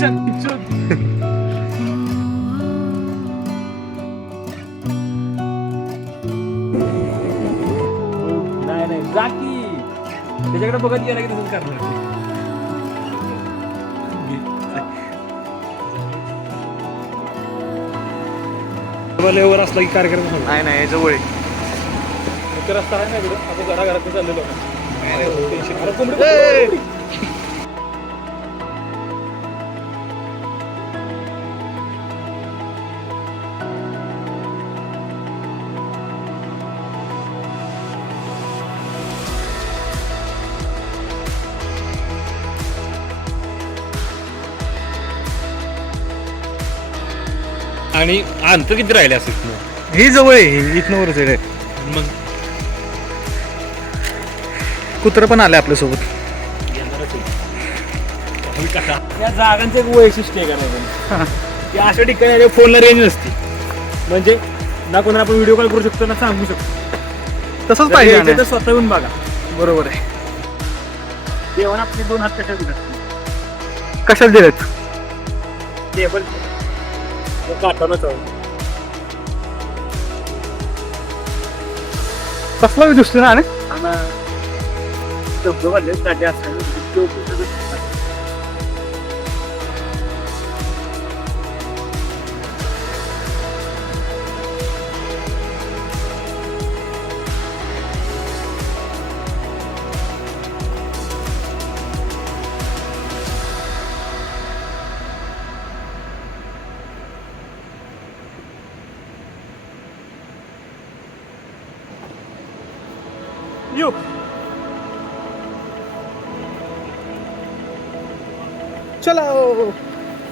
नाही जा की त्याच्याकडे बघत गेला की तसंच करणार. लेवर असला की कार्यक्रम नाही जवळ रस्ता आहे ना इकडं आपण घराघरात चाललेलो. आणि अंतर किती राहिले असेल ही जवळ आहे इथनं वरच आहे. मग कुत्र पण आले आपल्यासोबत. या जागांचं एक वैशिष्ट्य आहे का की अशा ठिकाणी फोनला रेंज नसते म्हणजे ना कोणाला आपण व्हिडिओ कॉल करू शकतो ना सांगू शकतो. तसंच पाहिजे तर स्वतः येऊन बघा. बरोबर आहे. जेवण आपले 2 हात कशा दिले कशाला दिलेत टेबल काठावरच कसला दिसतो ना. धबधबाले साठी असतात. You. चलो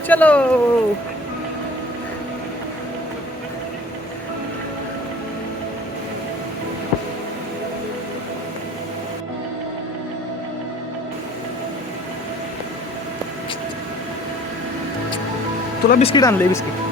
चलो. तुला बिस्किट आणले बिस्किट.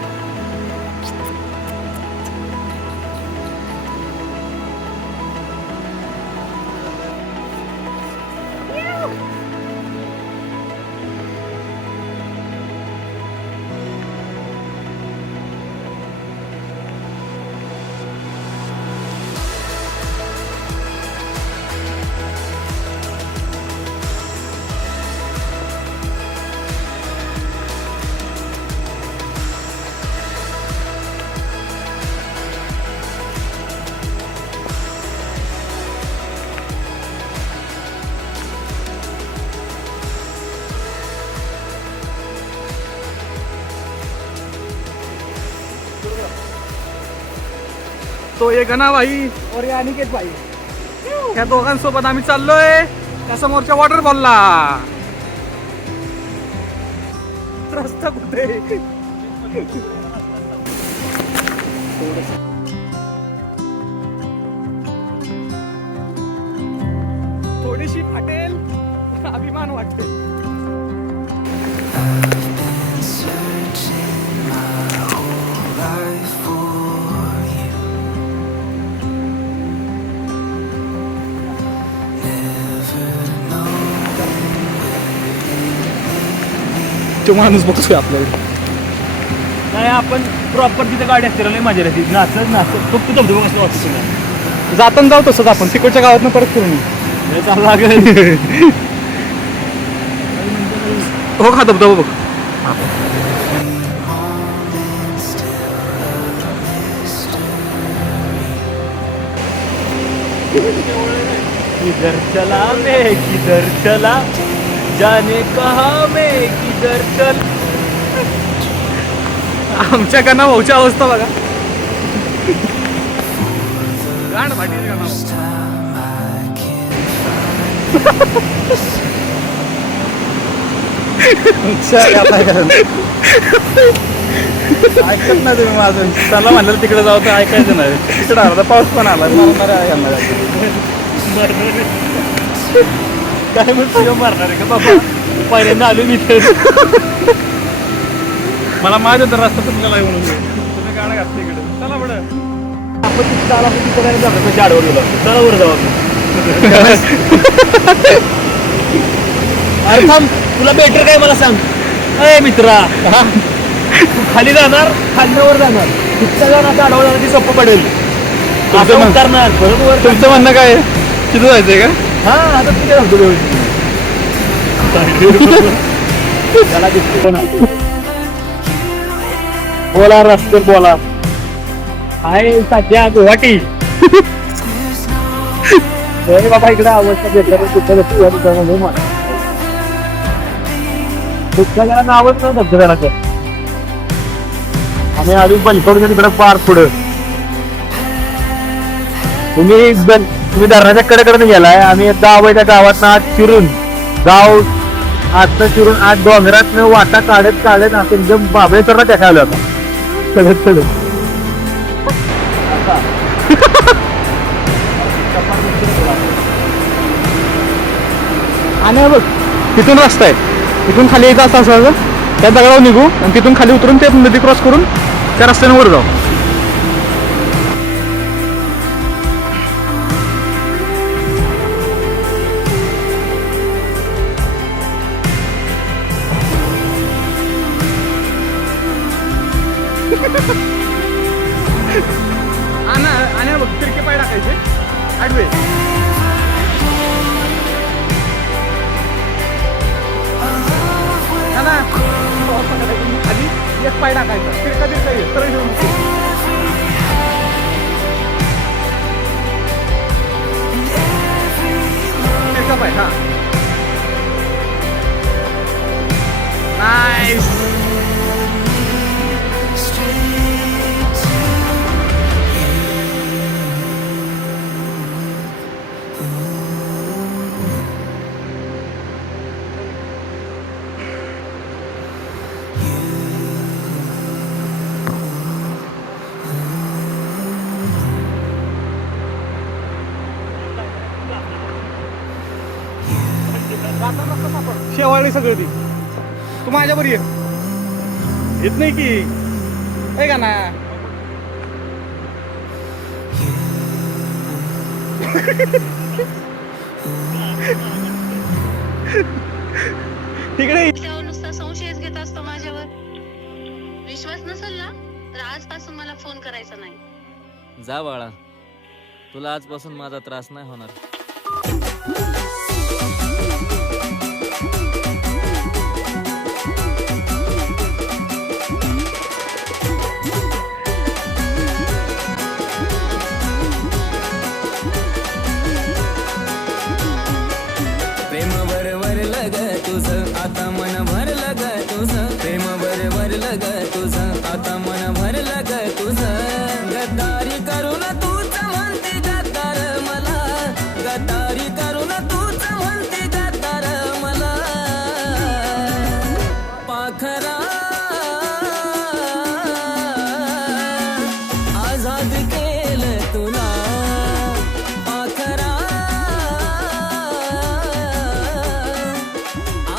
तो ये गणा भाई और ये अनिकेत भाई या दोघांसोबत आम्ही चाललोय त्या समोरच्या वॉटरफॉलला. रस्ता कुठे थोडीशी फाटेल अभिमान वाटेल. तो माणूस बघतोय आपल्याला. नाही आपण प्रॉपर तिथे गाडी असते लय मजा येते. नाचत फक्त धबधबा कसं वाटतं. जाताना जाऊ तसंच आपण तिकडच्या गावातनं परत फिरून लागेल. हो का धबधबा बघ. किधर चला मैं किधर चला जाने कहा मैं किधर चल. आमच्या गणा भाऊची अवस्था बघा. गाण भाटी गणा ऐकत नाही तुम्ही माझं. त्याला म्हणलं तिकडे जाऊ तर ऐकायचं नाही. तिकडे आला पाऊस पण आला काय म्हणतो मारणार आहे का बाबा. पहिल्यांदा आलो मी तर मला माझ्या तर रस्ता तुमच्याला म्हणून तुम्ही गाड्या घातली इकडे. चला बरं आपण तिथे आला तिथे जातो आडवर गेलो. चला वर जाऊ आपण. अरे थांब तुला बेटर काय मला सांग. अय मित्रा तू खाली जाणार खांद्यावर जाणार तिथं जाऊन आता आडवा जाणार ती सोपं पडेल असं करणार परत वर तुमचं म्हणणं काय आहे? तिथं जायचंय का? हा आता तिथे जातो त्याला दिसतो ना बोला रस्ते बोला आहे सध्या गुवाहाटी बाबा इकडे अवस्था दुःखाला नावच ना धबधब्याचं आणि अजून पंचवडच्या तिकडे पार पुढं तुम्ही धरणाच्या कडेकडे गेलाय आम्ही गाव त्या गावात आत शिरून गाव आजचं शिरून आज डोंगरात वाटा काढत काढत असं एकदम बाबळे तर देखावलं होता चढत चढत आणि बघ तिथून रस्ता आहे तिथून खाली यायचं असं असायचं त्या दगडावर निघू आणि तिथून खाली उतरून ते नदी क्रॉस करून त्या रस्त्याने वर जाऊ. आणि बघ तिरके पाय टाकायचे आडवे खाली एक पाय टाकायचा तिरका तिरका ये सरळ घेऊन तिरका पाय हा नाईस. शेवाळी सगळं ती तू माझ्यावर ये येत नाही की आहे का ना तिकडे नुसता संशयच घेत असतो माझ्यावर विश्वास नसेल ना तर आजपासून मला फोन करायचा नाही. जा बाळा तुला आजपासून माझा त्रास नाही होणार. प्रेम भरलं ग तुझं आता मन भरलं ग तुझं प्रेम भरलं ग तुझं आता मन भरलं ग तुझं गद्दारी करून तूच म्हणते गद्दार मला गद्दारी करून तूच म्हणते गद्दार मला पाखरा आझाद केलं तुला पाखरा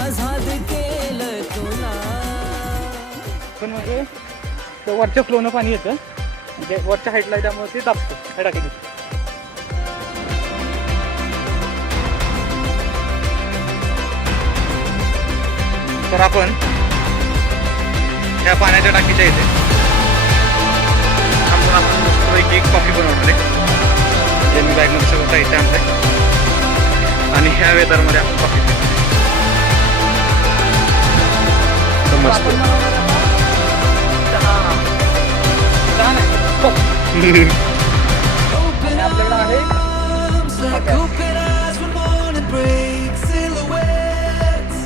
आझाद केलं तुला. पण म्हणजे ते वरच्या फ्लोनं पाणी येतं म्हणजे वरच्या हाईटला आहे त्यामुळे ते दाबतं हे टाकायचं. तर आपण ह्या पाण्याच्या टाकीच्या इथे आपण मस्त एक कॉफी बनवणार आहे जे मी बॅगमध्ये सगळं साहित्य आणलंय आणि ह्या वेदरमध्ये आपण कॉफी मस्त आपल्याकडे आहे Like open eyes when morning breaks, silhouettes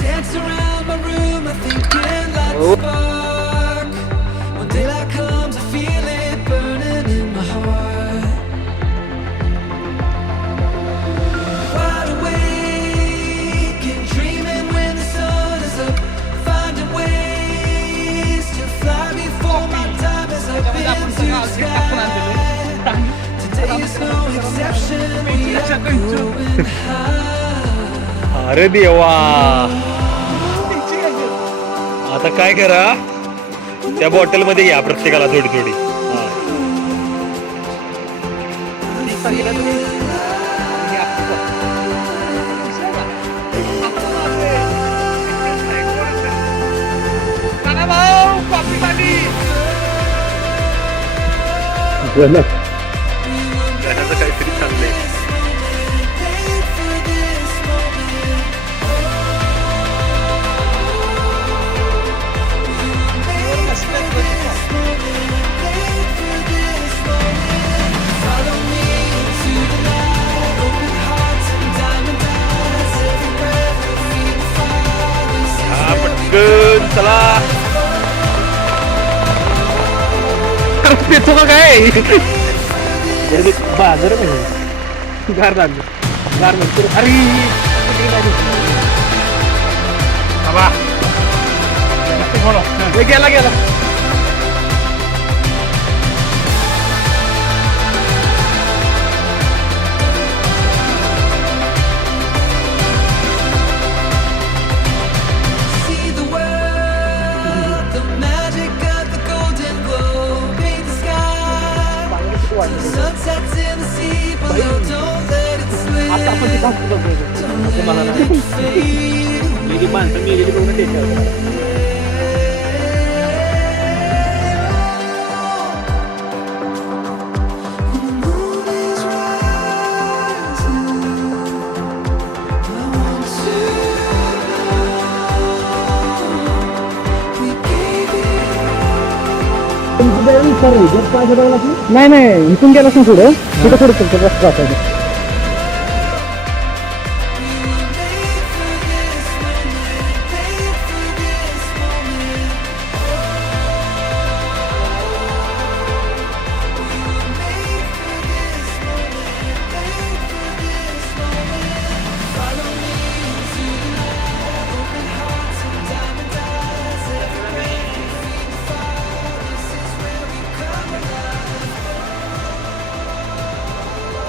dance around my room. I'm thinking like a spark. When daylight comes, I feel it burning in my heart. Wide awake and dreaming when the sun is up, finding ways to fly before my time as I've been to sky. Today is no exception. We are going high. अरे देवा आता काय करा त्या bottle मध्ये घ्या प्रत्येकाला थोडी थोडी घराचं काहीतरी चाललंय. हा, पटकन चला. पेतो का काय बाजार गार लागली गार नंतर अरे गेला गेला. See the world, the magic of the golden glow. Paint the sky, sunsets in the sea below. Don't let it slip. Don't let it fade. माणसं मेलेली बघून त्याच्यावर The moon is rising. I want to know we gave it. नाही नाही इथून गेला पुढं पुढं थोडं रस्ता